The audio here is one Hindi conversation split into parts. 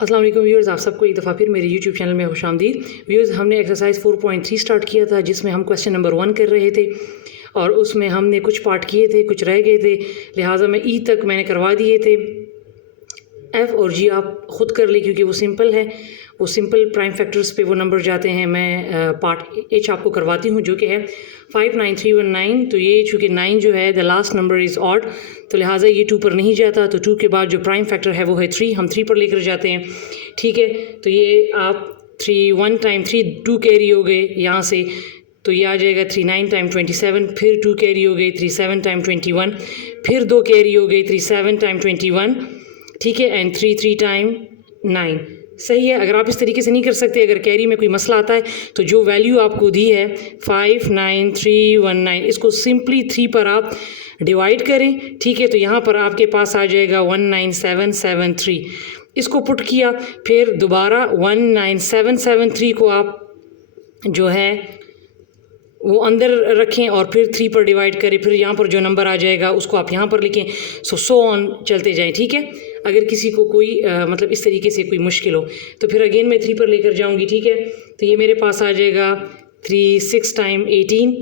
अस्सलाम वालेकुम व्यूअर्स, आप सबको एक दफ़ा फिर मेरे यूट्यूब चैनल में खुशामदीद। व्यूअर्स, हमने एक्सरसाइज 4.3 स्टार्ट किया था जिसमें हम क्वेश्चन नंबर 1 कर रहे थे और उसमें हमने कुछ पार्ट किए थे, कुछ रह गए थे, लिहाजा मैं ई तक मैंने करवा दिए थे। एफ़ और जी आप ख़ुद कर ले क्योंकि वो सिंपल है, वो सिंपल प्राइम फैक्टर्स पे वो नंबर जाते हैं। मैं पार्ट एच आपको करवाती हूँ जो कि है 59319। तो ये चूँकि 9 जो है the last number is odd, तो लिहाजा ये 2 पर नहीं जाता। तो 2 के बाद जो प्राइम फैक्टर है वो है 3, हम 3 पर लेकर जाते हैं। ठीक है, तो ये आप 3 1 टाइम 3 2 कैरी हो गए यहाँ से, तो ये आ जाएगा 3 9 टाइम 27, फिर 2 कैरी हो गए 3 7 टाइम 21, फिर 2 कैरी हो गए 3 7 टाइम 21। ठीक है, एंड 3 3 टाइम 9। सही है। अगर आप इस तरीके से नहीं कर सकते, अगर कैरी में कोई मसला आता है, तो जो वैल्यू आपको दी है 59319, इसको सिंपली 3 पर आप डिवाइड करें। ठीक है, तो यहाँ पर आपके पास आ जाएगा 19773। इसको पुट किया, फिर दोबारा 19773 को आप जो है वो अंदर रखें और फिर 3 पर डिवाइड करें, फिर यहाँ पर जो नंबर आ जाएगा उसको आप यहाँ पर लिखें। सो ऑन चलते जाएं। ठीक है, अगर किसी को कोई मतलब इस तरीके से कोई मुश्किल हो तो फिर अगेन मैं 3 पर लेकर जाऊँगी। ठीक है, तो ये मेरे पास आ जाएगा 3 6 टाइम 18।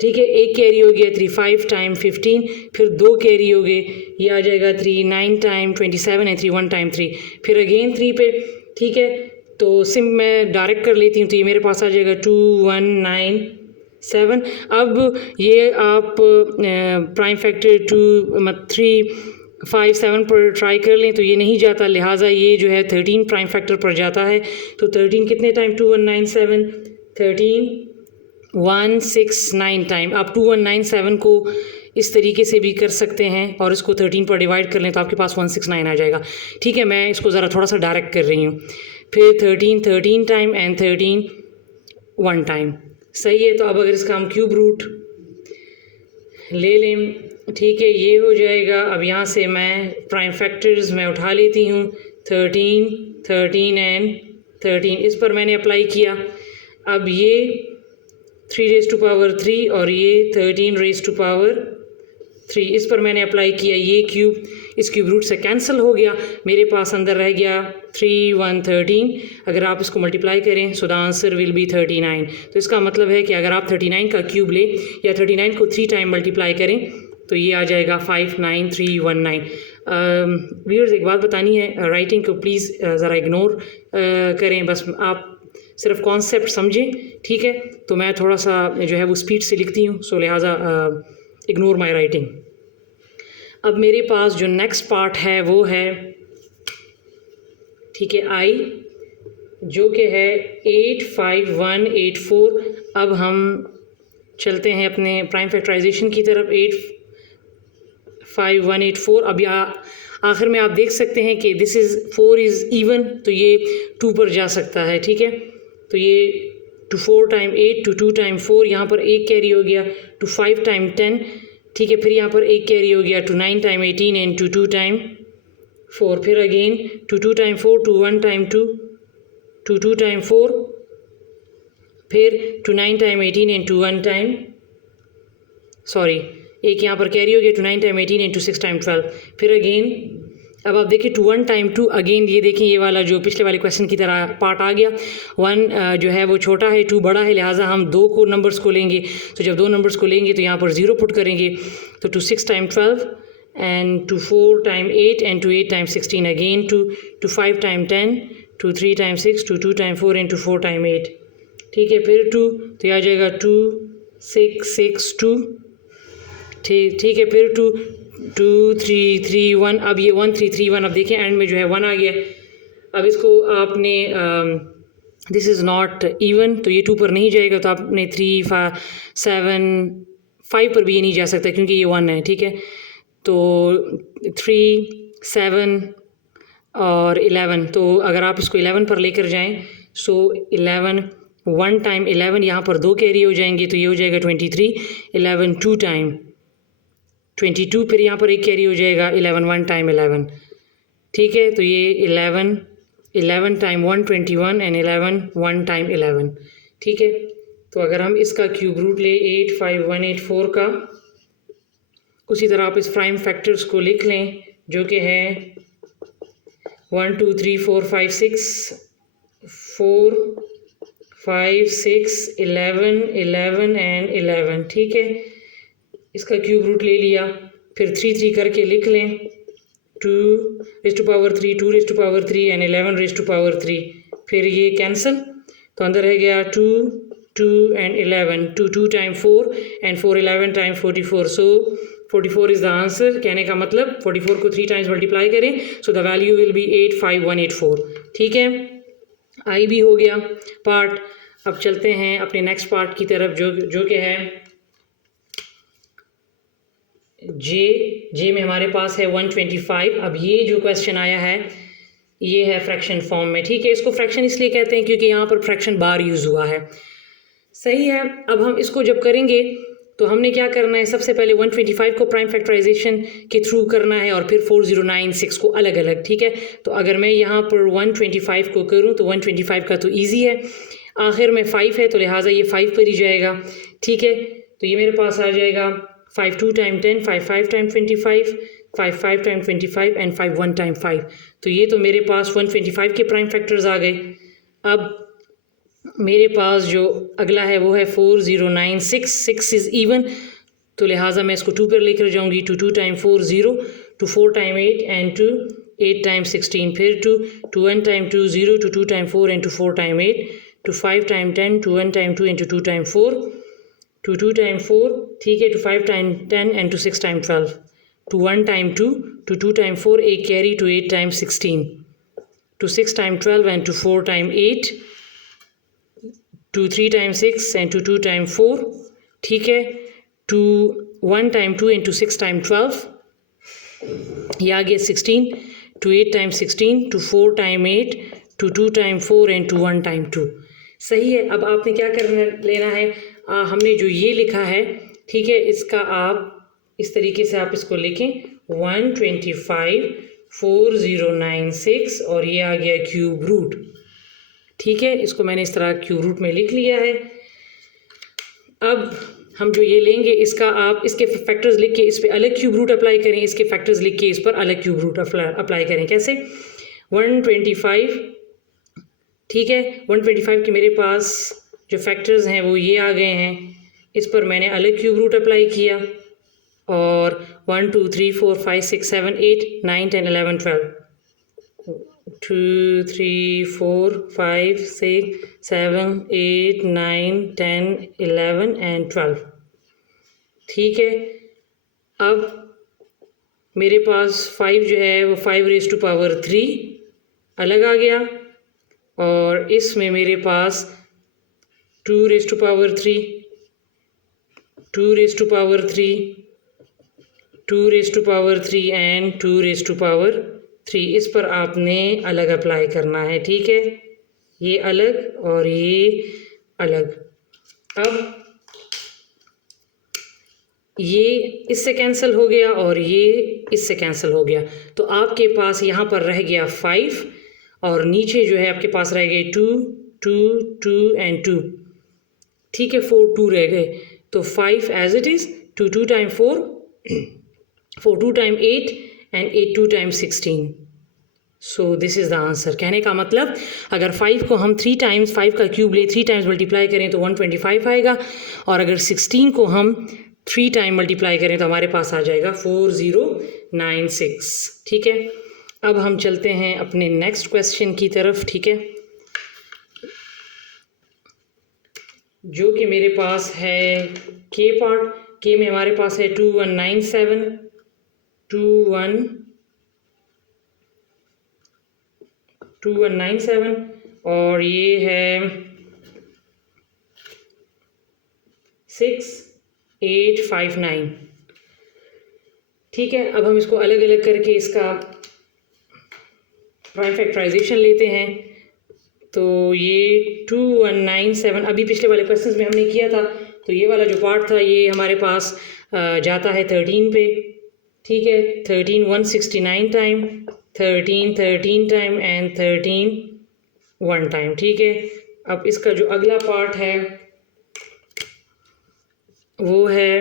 ठीक है, एक कैरी हो गया 3 5 टाइम 15, फिर 2 कैरी हो गए, ये आ जाएगा 3 9 टाइम 27 एंड 3 1 टाइम 3, फिर अगेन 3 पे। ठीक है, तो सिम मैं डायरेक्ट कर लेती हूँ, तो ये मेरे पास आ जाएगा 2197। अब ये आप प्राइम फैक्टर 3 5 7 पर ट्राई कर लें, तो ये नहीं जाता, लिहाजा ये जो है 13 प्राइम फैक्टर पर जाता है। तो 13 कितने टाइम 2197, 13169 टाइम। आप 2197 को इस तरीके से भी कर सकते हैं और इसको 13 पर डिवाइड कर लें तो आपके पास 169 आ जाएगा। ठीक है, मैं इसको ज़रा थोड़ा सा डायरेक्ट कर रही हूँ। फिर 13 टाइम एंड 13 1 टाइम। सही है, तो अब अगर इसका हम क्यूब रूट ले लें, ठीक है, ये हो जाएगा। अब यहाँ से मैं प्राइम फैक्टर्स मैं उठा लेती हूँ, 13 13 एंड 13, इस पर मैंने अप्लाई किया। अब ये 3 रेज़ टू पावर 3 और ये 13 रेज़ टू पावर 3, इस पर मैंने अप्लाई किया। ये क्यूब इस क्यूब रूट से कैंसिल हो गया, मेरे पास अंदर रह गया 3 1 13। अगर आप इसको मल्टीप्लाई करें so the answer will be 39। तो इसका मतलब है कि अगर आप 39 का क्यूब लें या 39 को 3 टाइम मल्टीप्लाई करें तो ये आ जाएगा 59319। व्यूअर्स, एक बात बतानी है, राइटिंग को प्लीज़ ज़रा इग्नोर करें, बस आप सिर्फ कॉन्सेप्ट समझें। ठीक है, तो मैं थोड़ा सा जो है वो स्पीड से लिखती हूँ, सो लिहाजा इग्नोर माय राइटिंग। अब मेरे पास जो नेक्स्ट पार्ट है वो है, ठीक है, आई, जो कि है 85184। अब हम चलते हैं अपने प्राइम फैक्टराइजेशन की तरफ, 85184। अब यहाँ आखिर में आप देख सकते हैं कि दिस इज़ 4 इज़ इवन, तो ये 2 पर जा सकता है। ठीक है, तो ये टू 4 टाइम 8 टू 2 टाइम 4, यहाँ पर 1 कैरी हो गया, टू 5 टाइम 10। ठीक है, फिर यहाँ पर 1 कैरी हो गया, two 9 time 18 and two 2 time 4, फिर again two 2 time 4, two 1 time 2, two 2 time 4, फिर two 9 time 18 and two 1 time, sorry, एक यहाँ पर कैरी हो गया, two 9 time 18 and two 6 time 12, फिर अगेन। अब आप देखिए टू 1 टाइम 2, अगेन ये देखें ये वाला जो पिछले वाले क्वेश्चन की तरह पार्ट आ गया। 1 जो है वो छोटा है, 2 बड़ा है, लिहाजा हम 2 को नंबर्स को लेंगे। तो जब 2 नंबर्स को लेंगे तो यहाँ पर 0 पुट करेंगे, तो two 6 time 12 and two 4 time 8 and two 8 time 16, again two 5 time 10, two 3 time 6, two 2 time 4 and two 4 time 8। ठीक है, फिर 2, तो यह आ जाएगा 2 6 6 2। ठीक है, फिर 2 2 3 3 1। अब ये 1 3 3 1, अब देखें एंड में जो है 1 आ गया। अब इसको आपने दिस इज़ नॉट इवन, तो ये 2 पर नहीं जाएगा, तो आपने 3 5 7 5 पर भी ये नहीं जा सकता क्योंकि ये 1 है। ठीक है, तो 3 7 और 11, तो अगर आप इसको 11 पर लेकर जाएं सो 11 1 टाइम 11, यहाँ पर 2 कैरी हो जाएंगे, तो ये हो जाएगा 23। 11 2 टाइम 22, फिर यहाँ पर 1 कैरी हो जाएगा, 11 1 टाइम 11। ठीक है, तो ये 11 टाइम 1 21 एंड 11 1 टाइम 11। ठीक है, तो अगर हम इसका क्यूब रूट ले 85184 का, उसी तरह आप इस प्राइम फैक्टर्स को लिख लें जो कि है 1 2 3 4 5 6 4 5 6 11 11 एंड 11, ठीक है। इसका क्यूब रूट ले लिया, फिर 3 3 करके लिख लें, 2 raise to power 3 2 raise to power 3 and 11 raise to power 3, फिर ये कैंसिल, तो अंदर रह गया 2 2 and 11, 2 2 time 4 and 4 11 time 44, so 44 is the answer. कहने का मतलब 44 को 3 टाइम्स मल्टीप्लाई करें, so the value will be 85184, ठीक है। आई भी हो गया पार्ट। अब चलते हैं अपने नेक्स्ट पार्ट की तरफ, जो कि है जे में हमारे पास है 125। अब ये जो क्वेश्चन आया है ये है फ्रैक्शन फॉर्म में, ठीक है। इसको फ्रैक्शन इसलिए कहते हैं क्योंकि यहाँ पर फ्रैक्शन बार यूज़ हुआ है, सही है। अब हम इसको जब करेंगे तो हमने क्या करना है, सबसे पहले 125 को प्राइम फैक्टराइजेशन के थ्रू करना है और फिर 4096 को अलग अलग, ठीक है। तो अगर मैं यहाँ पर 125 को करूँ तो 125 का तो ईजी है, आखिर में 5 है तो लिहाजा ये 5 पर ही जाएगा, ठीक है। तो ये मेरे पास आ जाएगा 5 2 time 10, 5 5 time 25, 5 5 time 25 and 5 1 time 5। तो ये तो मेरे पास 125 के प्राइम फैक्टर्स आ गए। अब मेरे पास जो अगला है वो है 4096, 6 इज़ इवन, तो लिहाजा मैं इसको 2 पर लेकर जाऊंगी, 2 2 टाइम 4 0, 2 4 टाइम 8 एंड 2 8 टाइम 16, फिर 2 2 1 time 2 0, 2 2 time 4 and 2 4 time 8, 2 5 time 10, 2 1 time 2 and 2 time 4, 2 2 time 4, ठीक है, 2 5 time 10 and 2 6 time 12, 2 1 time 2, 2 2 time 4, 8 carry, 2 8 time 16, 2 6 time 12 and 2 4 time 8, 2 3 time 6 and 2 2 time 4, ठीक है, 2 1 टाइम 2 एंड 2 6 टाइम 12, ये आ गया 16, 2 8 time 16, 2 4 time 8, 2 2 time 4 and 2 1 time 2, सही है। अब आपने क्या करना लेना है, हमने जो ये लिखा है, ठीक है, इसका आप इस तरीके से आप इसको लिखें 125 4096 और ये आ गया क्यूब रूट, ठीक है। इसको मैंने इस तरह क्यूब रूट में लिख लिया है। अब हम जो ये लेंगे इसका आप इसके फैक्टर्स लिख के इस पर अलग क्यूब रूट अप्लाई करें, इसके फैक्टर्स लिख के इस पर अलग क्यूब रूट अप्लाई करें। कैसे? 125, ठीक है, 125 के मेरे पास जो फैक्टर्स हैं वो ये आ गए हैं, इस पर मैंने अलग क्यूब रूट अप्लाई किया और 1 2 3 4 5 6 7 8 9 10 11 12, 2 3 4 5 6 7 8 9 10 11 एंड 12, ठीक है। अब मेरे पास 5 जो है वो 5 रेज़ टू पावर 3 अलग आ गया और इसमें मेरे पास 2 raise to power 3, 2 raise to power 3, 2 raise to power 3 and 2 raise to power 3, इस पर आपने अलग अप्लाई करना है, ठीक है, ये अलग और ये अलग। अब ये इससे कैंसिल हो गया और ये इससे कैंसिल हो गया, तो आपके पास यहाँ पर रह गया 5 और नीचे जो है आपके पास रह गए 2 2 2 एंड 2, ठीक है, 4 2 रह गए, तो 5 as it is, 2 2 time 4, 4 2 time 8 and 8 2 time 16, so this is the answer. कहने का मतलब अगर 5 को हम 3 टाइम्स 5 का क्यूब ले 3 टाइम्स मल्टीप्लाई करें तो 125 आएगा और अगर 16 को हम 3 टाइम मल्टीप्लाई करें तो हमारे पास आ जाएगा 4096, ठीक है। अब हम चलते हैं अपने नेक्स्ट क्वेश्चन की तरफ, ठीक है, जो कि मेरे पास है के पार्ट। के में हमारे पास है 2197 2197 और ये है 6859, ठीक है। अब हम इसको अलग अलग करके इसका प्राइम फैक्टराइजेशन लेते हैं, तो ये 2197 अभी पिछले वाले क्वेश्चंस में हमने किया था, तो ये वाला जो पार्ट था ये हमारे पास जाता है 13 पे, ठीक है, 13 169 टाइम, 13 13 टाइम एंड 13 1 टाइम, ठीक है। अब इसका जो अगला पार्ट है वो है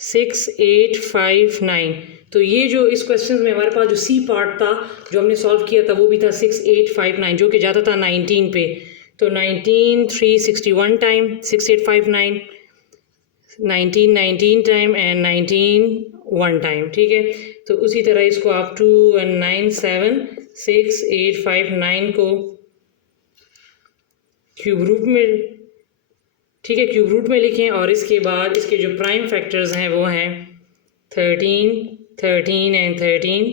6859, तो ये जो इस क्वेश्चन में हमारे पास जो सी पार्ट था जो हमने सॉल्व किया था वो भी था 6859 जो कि जाता था 19 पे। तो 19 361 टाइम 6859, 19 टाइम एंड 19 1 टाइम, ठीक है। तो उसी तरह इसको आप 21976 को क्यूब रूट में, ठीक है, क्यूब रूट में लिखें और इसके बाद इसके जो प्राइम फैक्टर्स हैं वो हैं 13 13 एंड 13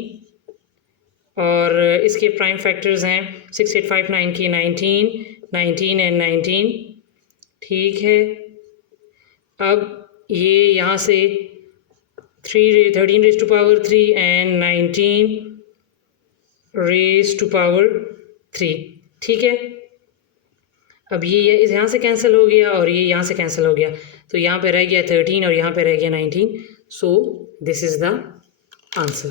और इसके प्राइम फैक्टर्स हैं 6859 की 19 19 एंड 19, ठीक है। अब ये यहाँ से 13 raise to power 3 and 19 raise to power 3, ठीक है। अब ये इस यहाँ से कैंसिल हो गया और ये यहाँ से कैंसिल हो गया, तो यहाँ पे रह गया 13 और यहाँ पे रह गया 19। सो दिस इज़ द आंसर।